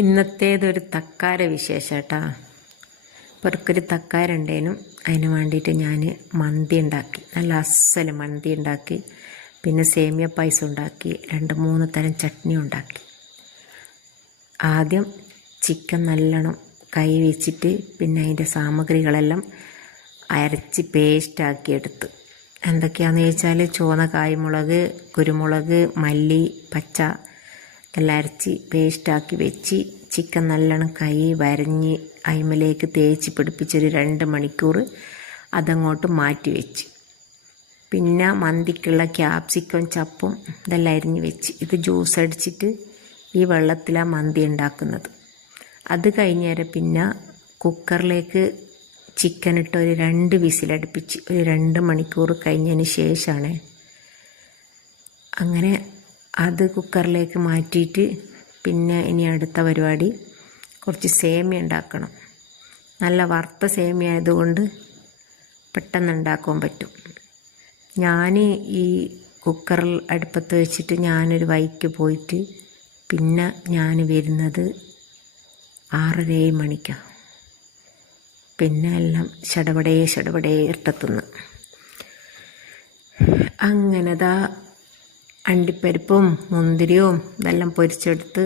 ഇന്നത്തേതൊരു തക്കാര വിശേഷം കേട്ടോ. ഇവർക്കൊരു തക്കാര ഉണ്ടേനും അതിന് വേണ്ടിയിട്ട് ഞാൻ മന്തി ഉണ്ടാക്കി, നല്ല അസൽ മന്തി ഉണ്ടാക്കി. പിന്നെ സേമിയ പായസം ഉണ്ടാക്കി, 2-3 തരം ചട്നി ഉണ്ടാക്കി. ആദ്യം ചിക്കൻ നല്ലോണം കൈ വെച്ചിട്ട് പിന്നെ അതിൻ്റെ സാമഗ്രികളെല്ലാം അരച്ച് പേസ്റ്റാക്കി എടുത്ത്. എന്തൊക്കെയാണെന്ന് ചോദിച്ചാൽ ചുവന്ന കായ്മുളക്, കുരുമുളക്, മല്ലി, പച്ച എല്ലാം അരച്ച് പേസ്റ്റാക്കി വെച്ച് ചിക്കൻ നല്ലോണം കൈ വരഞ്ഞ് അയിമലേക്ക് തേച്ച് പിടിപ്പിച്ചൊരു 2 മണിക്കൂർ അതങ്ങോട്ട് മാറ്റി വെച്ച്. പിന്നെ മന്തിക്കുള്ള ക്യാപ്സിക്കം, ചപ്പും ഇതെല്ലാം അരിഞ്ഞ് വെച്ച്. ഇത് ജ്യൂസ് അടിച്ചിട്ട് ഈ വെള്ളത്തിലാണ് മന്തി ഉണ്ടാക്കുന്നത്. അത് കഴിഞ്ഞേരം പിന്നെ കുക്കറിലേക്ക് ചിക്കൻ ഇട്ട് ഒരു 2 വിസിലടുപ്പിച്ച് ഒരു 2 മണിക്കൂർ കഴിഞ്ഞതിന് ശേഷമാണ് അങ്ങനെ അത് കുക്കറിലേക്ക് മാറ്റിയിട്ട് പിന്നെ ഇനി അടുത്ത പരിപാടി കുറച്ച് സേമിയ ഉണ്ടാക്കണം. നല്ല വറുത്ത സേമിയ ആയതുകൊണ്ട് പെട്ടെന്ന് ഉണ്ടാക്കാൻ പറ്റും. ഞാൻ ഈ കുക്കറിൽ അടുപ്പത്ത് വെച്ചിട്ട് ഞാനൊരു വഴിക്ക് പോയിട്ട് പിന്നെ ഞാൻ വരുന്നത് 6-7 മണിക്കാണ്. പിന്നെ എല്ലാം ഷടപടേ ഇട്ടത്തുനിന്ന് അങ്ങനെതാ അണ്ടിപ്പരിപ്പും മുന്തിരിയും ഇതെല്ലാം പൊരിച്ചെടുത്ത്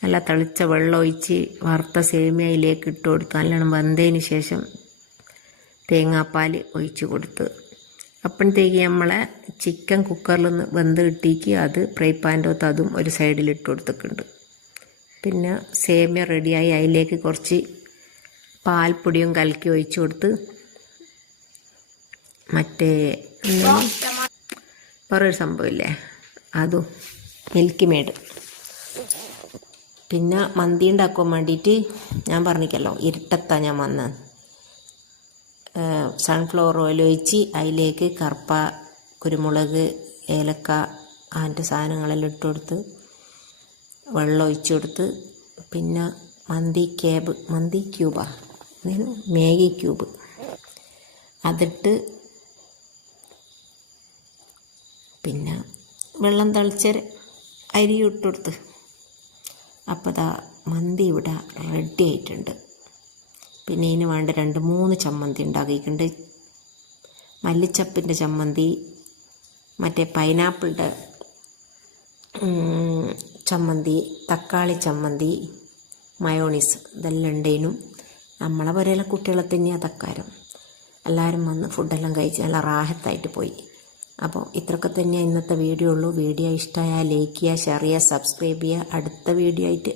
നല്ല തിളച്ച വെള്ളം ഒഴിച്ച് വറുത്ത സേമിയയിലേക്ക് ഇട്ട് കൊടുത്ത് നല്ലോണം വെന്തതിന് ശേഷം തേങ്ങാപ്പാൽ ഒഴിച്ച് കൊടുത്ത്. അപ്പോഴത്തേക്ക് നമ്മളെ ചിക്കൻ കുക്കറിൽ നിന്ന് വെന്ത് കിട്ടിക്ക് അത് ഫ്രൈ പാൻ്റെ ഒത്ത് അതും ഒരു സൈഡിൽ ഇട്ട് കൊടുത്തിട്ടുണ്ട്. പിന്നെ സേമിയ റെഡിയായി അതിലേക്ക് കുറച്ച് പാൽപ്പൊടിയും കലക്കി ഒഴിച്ച് കൊടുത്ത് മറ്റേ വേറൊരു സംഭവമില്ലേ അതും മിൽക്കി മേഡ്. പിന്നെ മന്തി ഉണ്ടാക്കാൻ വേണ്ടിയിട്ട് ഞാൻ പറഞ്ഞിക്കല്ലോ ഇരുട്ടത്താണ് ഞാൻ വന്നത്. സൺഫ്ലവർ ഓയിൽ ഒഴിച്ച് അതിലേക്ക് കറുപ്പ, കുരുമുളക്, ഏലക്ക അതിൻ്റെ സാധനങ്ങളെല്ലാം ഇട്ട് കൊടുത്ത് വെള്ളം ഒഴിച്ച് കൊടുത്ത് പിന്നെ മന്തി ക്യൂബാ മാഗി ക്യൂബ് അതിട്ട് പിന്നെ വെള്ളം തിളച്ച് അരി ഇട്ട് കൊടുത്ത്. അപ്പോൾ ദാ മന്തി ഇവിടെ റെഡി ആയിട്ടുണ്ട്. പിന്നെ ഇതിന് വേണ്ട 2-3 ചമ്മന്തി ഉണ്ടാക്കിയിട്ടുണ്ട്. മല്ലിച്ചപ്പിൻ്റെ ചമ്മന്തി, മറ്റേ പൈനാപ്പിളിൻ്റെ ചമ്മന്തി, തക്കാളി ചമ്മന്തി, മയോണീസ് ഇതെല്ലാം ഉണ്ടേനും. നമ്മളെ പോലെയുള്ള കുട്ടികളെ തന്നെയാണ് തക്കാരം. എല്ലാവരും വന്ന് ഫുഡെല്ലാം കഴിച്ച് നല്ല റാഹത്തായിട്ട് പോയി. അപ്പോൾ ഇത്രയൊക്കെ തന്നെ ഇന്നത്തെ വീഡിയോ ഉള്ളൂ. വീഡിയോ ഇഷ്ടമായാൽ ലൈക്ക് ചെയ്യുക, ഷെയർ ചെയ്യുക, സബ്സ്ക്രൈബ് ചെയ്യുക. അടുത്ത വീഡിയോ ആയിട്ട്